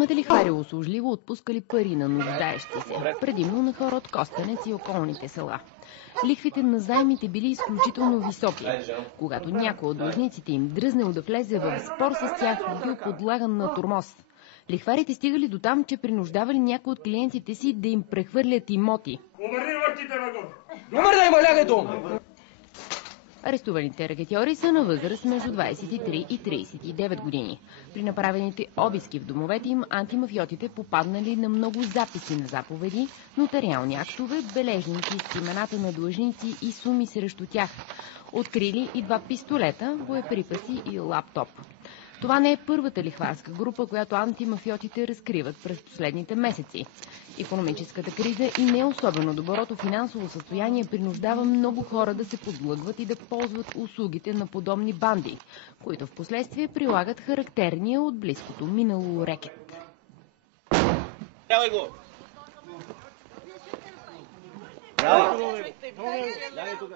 Тримата лихвари услужливо отпускали пари на нуждаещи се, предимно на хора от Костенец и околните села. Лихвите на заемите били изключително високи. Когато някой от длъжниците им дръзнал да влезе в спор с тях, бил подлаган на тормоз. Лихварите стигали до там, че принуждавали някои от клиентите си да им прехвърлят имоти. Арестуваните ракетьори са на възраст между 23 и 39 години. При направените обиски в домовете им антимафиотите попаднали на много записи на заповеди, нотариални актове, бележници с имената на длъжници и суми срещу тях. Открили и 2 пистолета, боеприпаси и лаптоп. Това не е първата лихварска група, която антимафиотите разкриват през последните месеци. Икономическата криза и не особено доброто финансово състояние принуждава много хора да се подлъгват и да ползват услугите на подобни банди, които в последствие прилагат характерния от близкото минало рекет. Давай го! Давай тук!